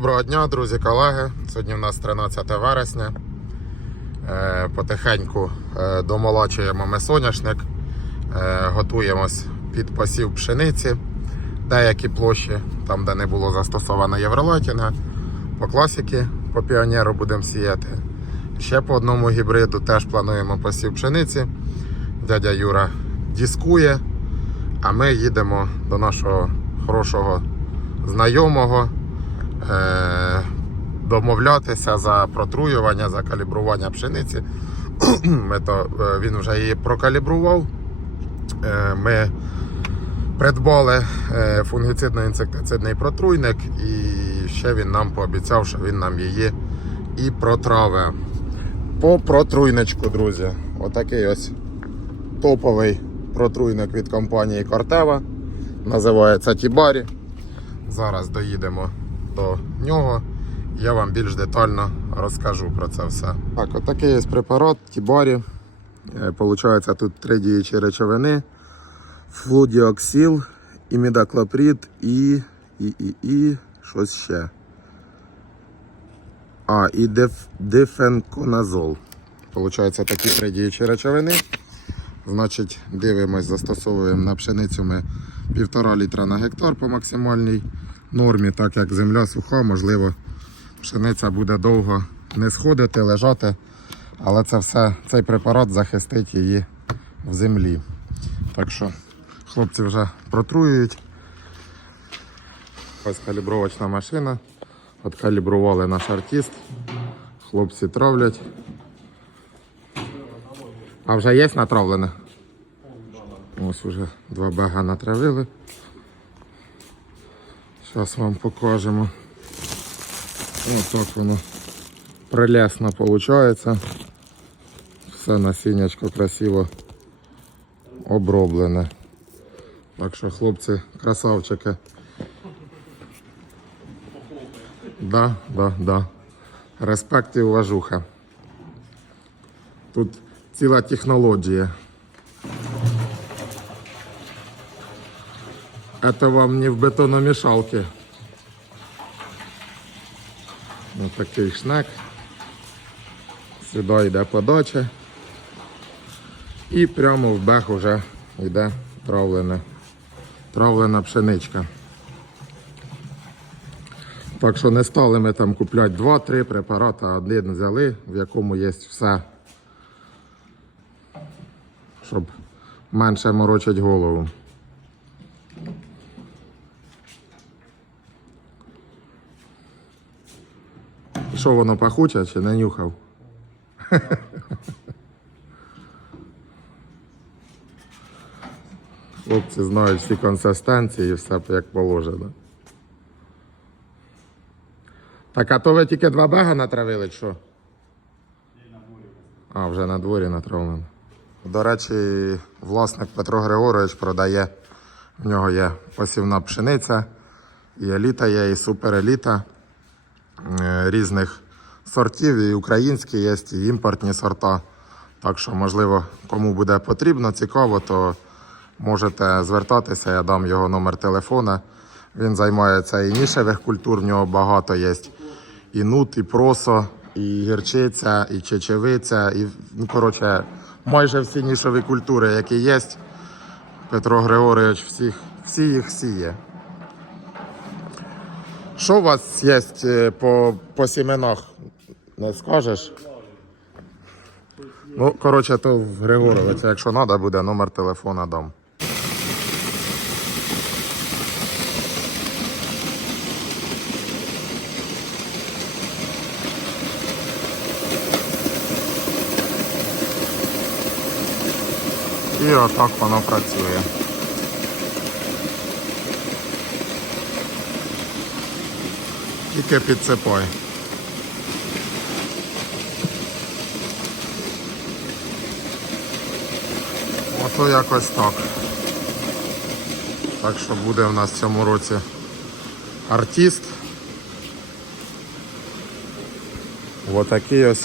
Доброго дня, друзі, колеги. Сьогодні в нас 13 вересня. Е, Потихеньку е, домолачуємо ми соняшник, Е, готуємось під посів пшениці. Деякі площі, там де не було застосовано євролатінга, по класіки, по піонеру будемо сіяти. Ще по одному гібриду теж плануємо посів пшениці. Дядя Юра дискує, а ми їдемо до нашого хорошого знайомого домовлятися за протруювання, за калібрування пшениці. Ми то, е, він вже її прокалібрував. Е, Ми придбали е, фунгіцидно-інсектицидний протруйник, і ще він нам пообіцяв, що він нам її і протравить. По протруйничку, друзі. Отакий ось топовий протруйник від компанії Кортева. Називається Тібарі. Зараз доїдемо до нього. Я вам більш детально розкажу про це все. Так, отакий є препарат Тібарі. Е, Получається тут три діючі речовини: флудіоксил, імідаклоприд і, і, і, і щось ще. А, і деф, дифенконазол. Получається такі три діючі речовини. Значить, дивимось, застосовуємо на пшеницю ми півтора літра на гектар по максимальній нормі, так як земля суха, можливо, пшениця буде довго не сходити, лежати, але це все, цей препарат захистить її в землі. Так що хлопці вже протруюють. Ось калібровочна машина. Откалібрували наш артист. Хлопці травлять. А вже є натравлене? Ось вже два бега натравили. Зараз вам покажемо. Ось так воно прелесно виходить. Все насіннячко красиво оброблене. Так що хлопці красавчики. Да, да, да. Респект і уважуха. Тут ціла технологія. Это вам не в бетономішалки. Ось такий шнек. Сюди йде подача. І прямо в бех вже йде травлена, травлена пшеничка. Так що не стали ми там купляти 2-3 препарати, один взяли, в якому є все, щоб менше морочить голову. Що воно пахуче чи не нюхав? Хлопці знають всі консистенції і все як положено. Так, а то ви тільки два бега натравили, що? А, вже на дворі натравлено. До речі, власник Петро Григорович продає. В нього є посівна пшениця, і еліта є, і супереліта різних сортів, і українські є, і імпортні сорта. Так що, можливо, кому буде потрібно, цікаво, то можете звертатися, я дам його номер телефона. Він займається і нішевих культур, в нього багато є. І нут, і просо, і гірчиця, і чечевиця, і, ну, коротше, майже всі нішеві культури, які є. Петро Григорович всіх, всі їх сіє. Що у вас є е, по, по сіменах? Не скажеш? Ну, коротше, то в Григоровича, якщо треба, буде номер телефона дам. І отак воно працює. Тільки підсипай. Ото якось так. Так що буде в нас в цьому році артист. Отакий ось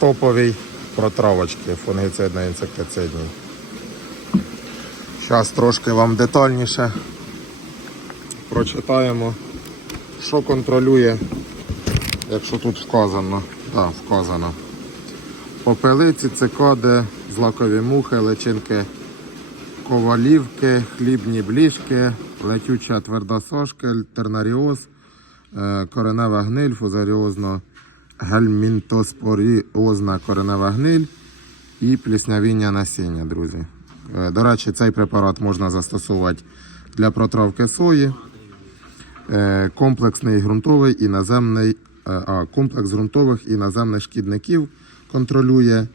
топовий протравочки фунгіцидно-інсектицидні. Зараз трошки вам детальніше прочитаємо що контролює, якщо тут вказано. Так, вказано. Попелиці, цикади, злакові мухи, личинки ковалівки, хлібні бліжки, летюча тверда сошка, тернаріоз, е, коренева гниль, фузаріозно гельмінтоспоріозна коренева гниль і пліснявіння насіння, друзі. Е, До речі, цей препарат можна застосовувати для протравки сої. Е, Комплексний ґрунтовий і наземний, е, а, комплекс ґрунтових і наземних шкідників контролює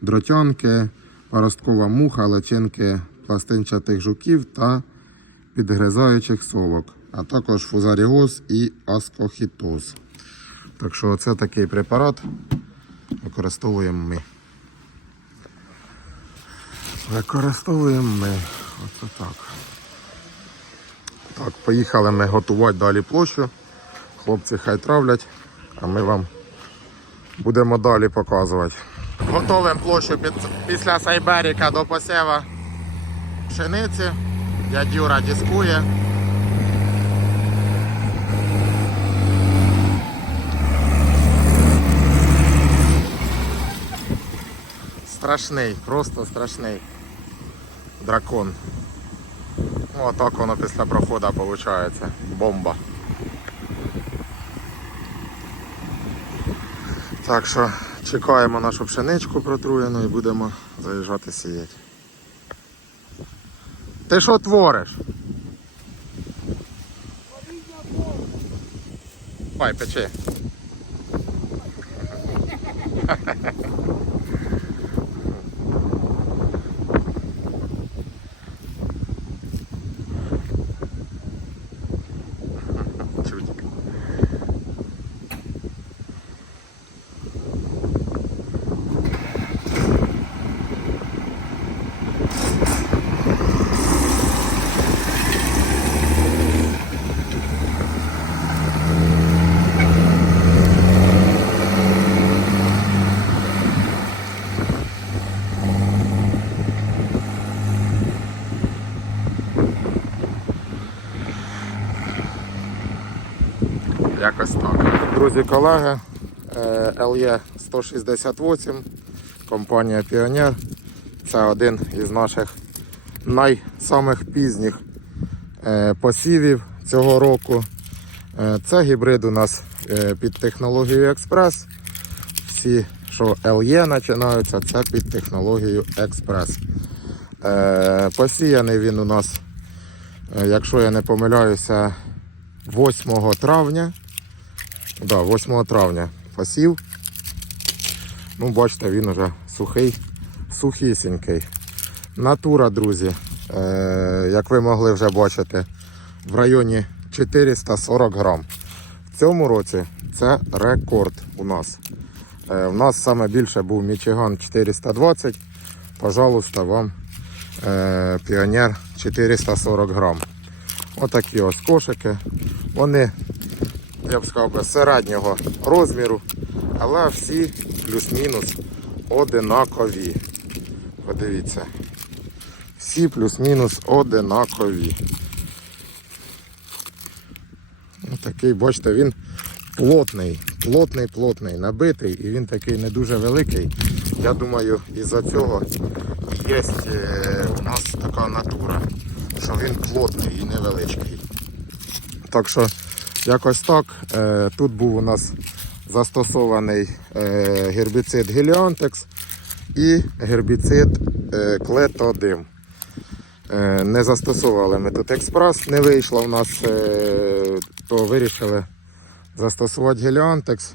дротянки, паросткова муха, личинки пластинчатих жуків та підгризаючих совок, а також фузаріоз і аскохітоз. Так що це такий препарат використовуємо ми. Використовуємо ми. Оце так. Так, поїхали ми готувати далі площу. Хлопці хай травлять, а ми вам будемо далі показувати. Готовимо площу під, після Сайберіка до посєва пшениці. Дядь Юра дискує. Страшний, просто страшний дракон. Ну, отак воно після проходу виходить. Бомба. Так що чекаємо нашу пшеничку протруєну і будемо заїжджати сіяти. Ти що твориш? Ой, печи. Чуть. Якось так. Друзі, колеги, е, LE 168, компанія Піонер. Це один із наших найсамих пізніх е, посівів цього року. Е, Це гібрид у нас е, під технологією Експрес. Всі, що LE починаються, це під технологією Експрес. Е, Посіяний він у нас, е, якщо я не помиляюся, 8 травня. Да, 8 травня посів. Ну, бачите, він уже сухий, сухісінький. Натура, друзі, е, як ви могли вже бачити, в районі 440 грам. В цьому році це рекорд у нас. Е, у нас саме більше був Мічиган 420. Пожалуйста, вам е, піонер 440 грам. Отакі ось кошики. Вони, я б сказав, би, середнього розміру, але всі плюс-мінус одинакові. Подивіться. Всі плюс-мінус одинакові. Ось такий, бачите, він плотний, плотний, плотний, набитий і він такий не дуже великий. Я думаю, із-за цього є е, у нас така натура, що він плотний і невеличкий. Так що якось так. Е, Тут був у нас застосований е, гербіцид Геліантекс і гербіцид е, Клетодим. Не застосовували ми тут експрес, не вийшло в нас, то вирішили застосувати Геліантекс.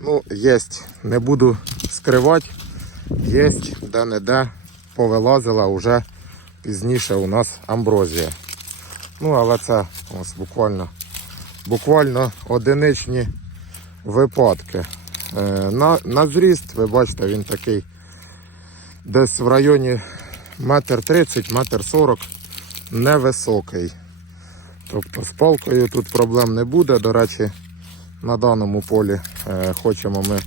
Ну, є, не буду скривати, є де-не-де повилазила вже пізніше у нас амброзія. Ну, але це ось буквально, буквально одиничні випадки. Е, на, на зріст, ви бачите, він такий десь в районі метр тридцять, метр сорок, невисокий. Тобто з палкою тут проблем не буде. До речі, на даному полі е, хочемо ми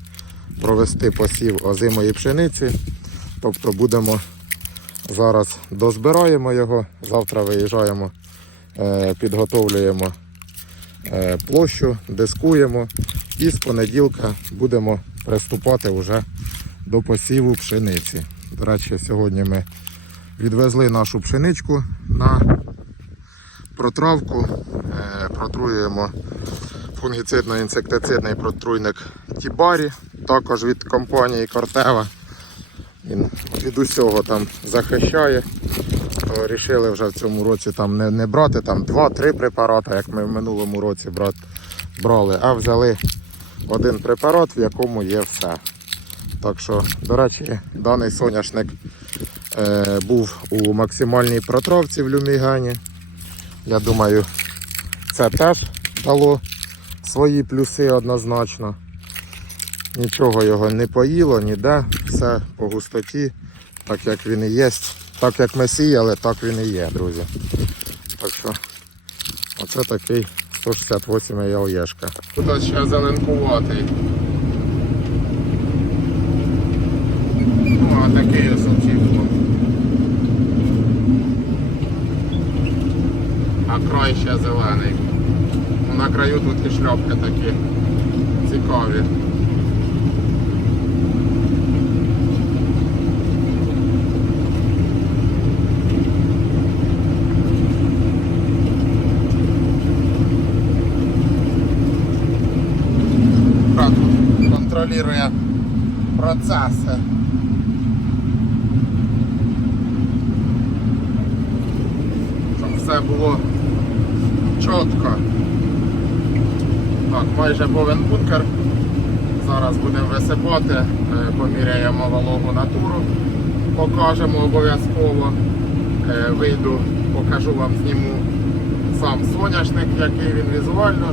провести посів озимої пшениці. Тобто будемо зараз дозбираємо його, завтра виїжджаємо, е, підготовлюємо площу, дискуємо і з понеділка будемо приступати вже до посіву пшениці. До речі, сьогодні ми відвезли нашу пшеничку на протравку, е, протруюємо фунгіцидно-інсектицидний протруйник Тібарі, також від компанії Кортева. Він від усього там захищає. Рішили вже в цьому році там не, не брати там 2-3 препарати, як ми в минулому році брат, брали, а взяли один препарат, в якому є все. Так що, до речі, даний соняшник е, був у максимальній протровці в люмігані. Я думаю, це теж дало свої плюси однозначно. Нічого його не поїло, ніде, все по густоті, так як він і є. Так як ми сіяли, так він і є, друзі. Так що оце такий 168 ялєшка. Тут ще зеленкуватий. Ну, а такий очікував. А край ще зелений. Ну, На краю тут і шльопки такі цікаві. Брат тут контролює процеси. Щоб все було чітко. Так, майже повен бункер. Зараз будемо висипати, е, поміряємо вологу натуру, покажемо обов'язково. Е, Вийду, покажу вам, зніму сам соняшник, який він візуально.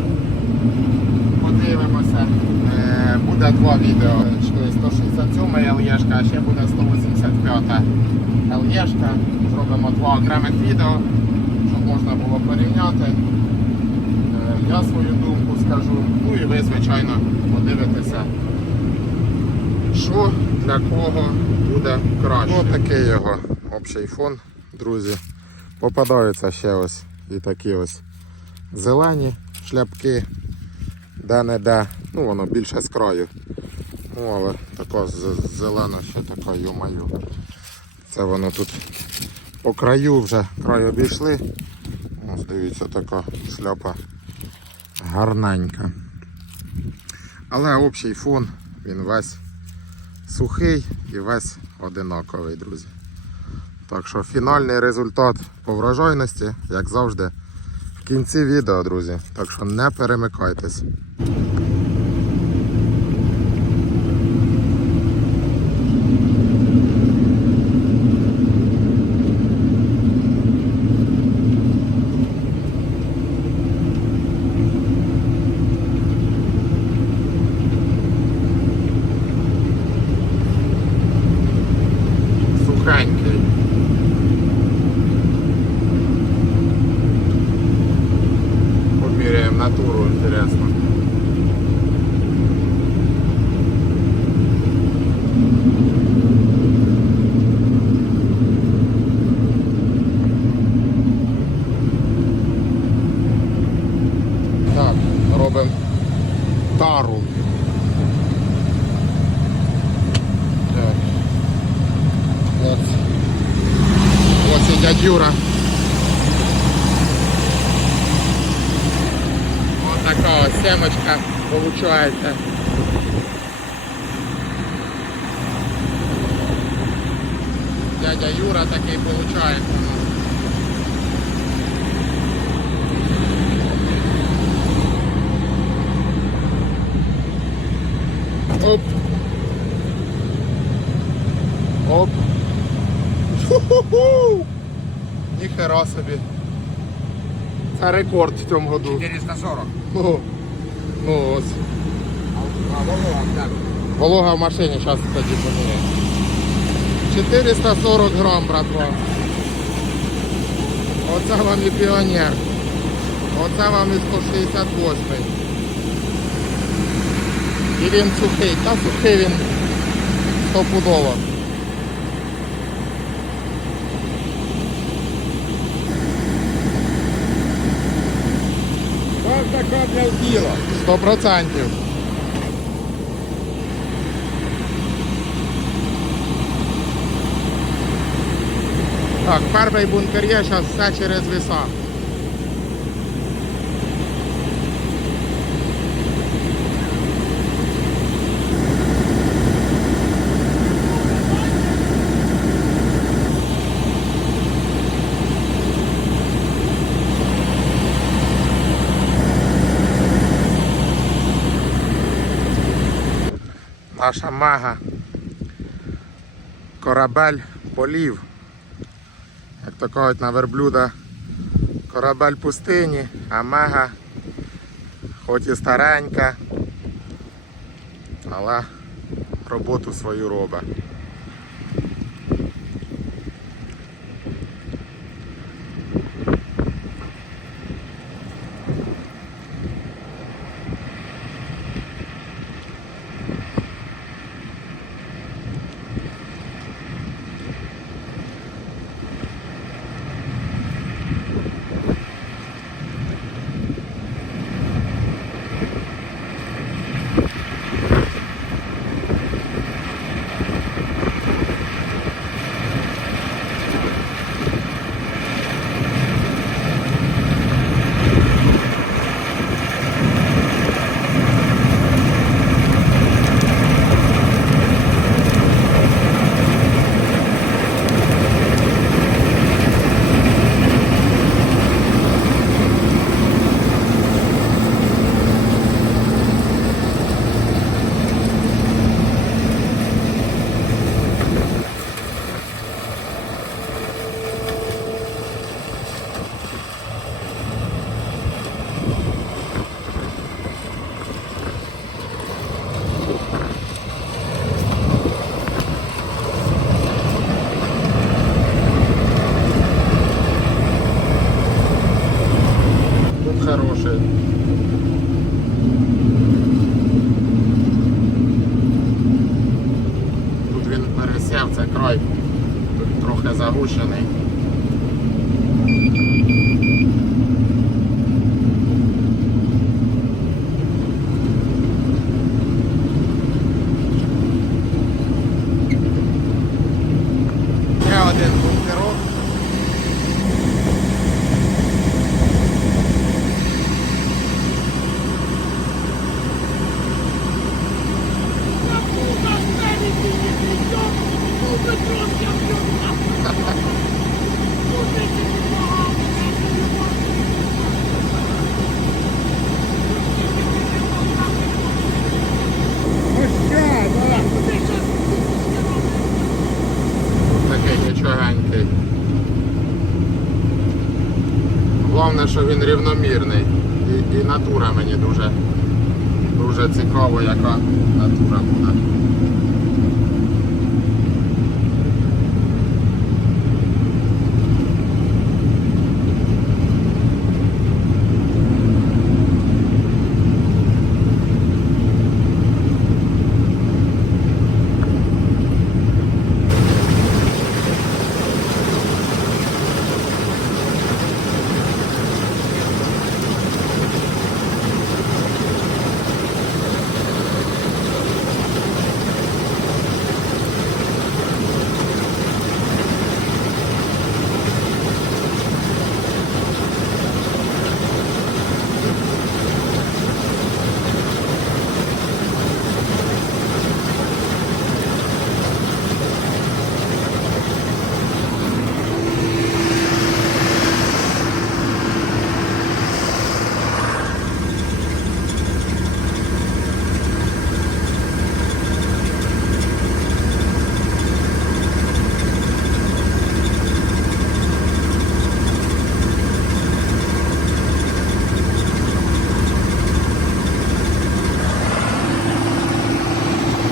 Подивимося. Е, Буде два відео. Що 167 ЛЄшка, а ще буде 185 ЛЄшка. Зробимо два окремих відео, щоб можна було порівняти. Е, Я свою думку скажу. Ну і ви, звичайно, подивитеся, що для кого буде краще. Ось такий його общий фон, друзі. Попадаються ще ось і такі ось зелені шляпки, де-не-де. Ну воно більше з краю. Ну, але така з- зелена ще така, йомаю. Це воно тут по краю вже край обійшли. Ось дивіться, така шляпа гарненька. Але общий фон, він весь сухий і весь одинаковий, друзі. Так що фінальний результат по врожайності, як завжди, в кінці відео, друзі. Так що не перемикайтесь. Сухенький. Поміряємо натуру, інтересно. Так, робимо тару. Так. Ось. Ось і дядь Юра. Ось така ось семочка получається. Дядя Юра такий нас. Оп. Оп. Ху-ху-ху! Ніхера собі. Рекорд в цьому году. 440. Ну, ну ось. А волога так. Волога в машині, зараз тоді поміряємо. 440 грам, братва. Оце вам і піонер. Оце вам і 168. І він сухий. Та сухий він стопудово. Так, так, добре діло. Сто процентів. Так, перший бункер є, зараз все через віса. Наша мага. Корабель полів. Як то кажуть на верблюда корабель пустині, а мега хоч і старенька, але роботу свою робить. Тут хороший. Тут він пересів, це край трохи загущений. Ще один бункерок. Ось що, давай. Такий нічогенький. Головне, що він рівномірний. І, і натура мені дуже, дуже цікаво, яка натура буде.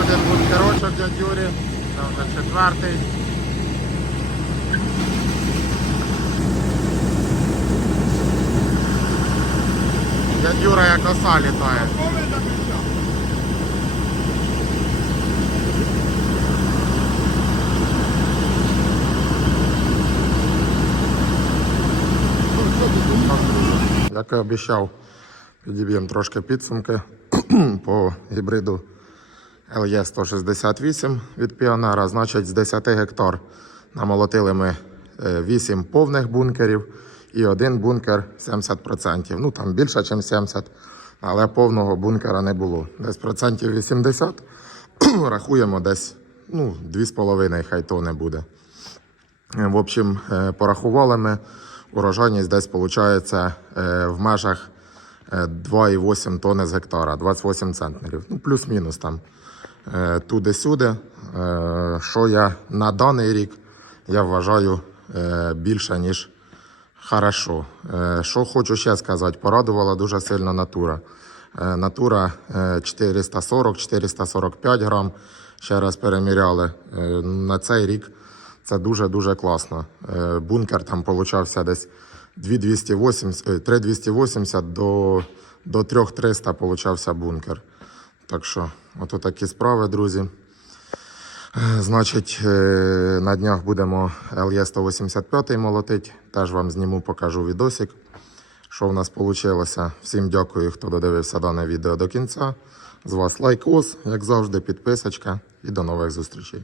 Один бункерочок дядь Юрі, це вже четвертий. Дядь Оса літає. Як і обіцяв, Підіб'ємо трошки підсумки по гібриду LE 168 від Піонера. Значить, з 10 гектар намолотили ми 8 повних бункерів і один бункер 70%. Ну там більше, ніж 70%, але повного бункера не було. Десь процентів 80. Рахуємо десь ну, 2,5 хай то не буде. Е, В общем, е, порахували ми урожайність десь виходить в межах е, 2,8 тонни з гектара, 28 центнерів. Ну, плюс-мінус там е, туди-сюди. Е, Що я на даний рік я вважаю е, більше, ніж хорошо. Е, Що хочу ще сказати, порадувала дуже сильно натура. Е, Натура е, 440-445 грам. Ще раз переміряли. Е, На цей рік це дуже-дуже класно. Е, Бункер там получався десь 2280, е, 3280 до, до 3300 получався бункер. Так що, ото такі справи, друзі. Е, Значить, е, на днях будемо LE 185 молотить. Теж вам зніму, покажу відосик, що в нас вийшло. Всім дякую, хто додивився дане відео до кінця. З вас лайкос, як завжди, підписочка і до нових зустрічей.